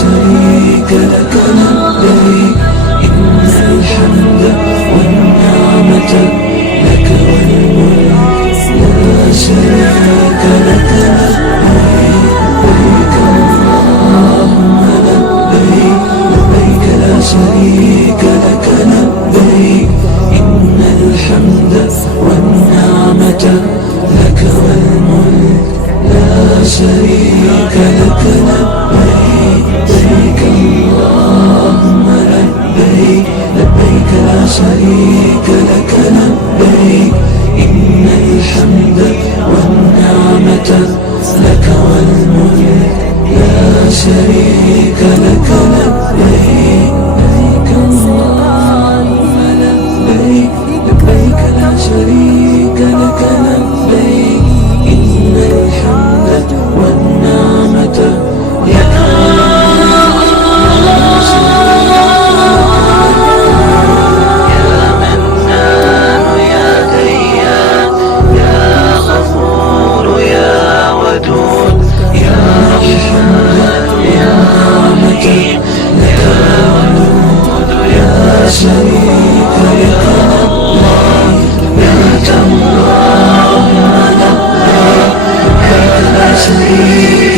شريك لك لبيك إن الحمد والنعمة لك والملك لا شريك لك لبيك لبيك اللهم لبيك لبيك لا شريك لك لبيك إن الحمد والنعمة لك والملك لا شريك لك لبيك لبيك اللهم لبيك لبيك لا شريك لك لبيك إن الحمد والنعمة لك والملك لا شريك لك لبيك لبيك اللهم لبيك لبيك لا شريك لك لبيك إن الحمد والنعمة لك شريك لك الله لبيك اللهم لبيك لبيك لا شريك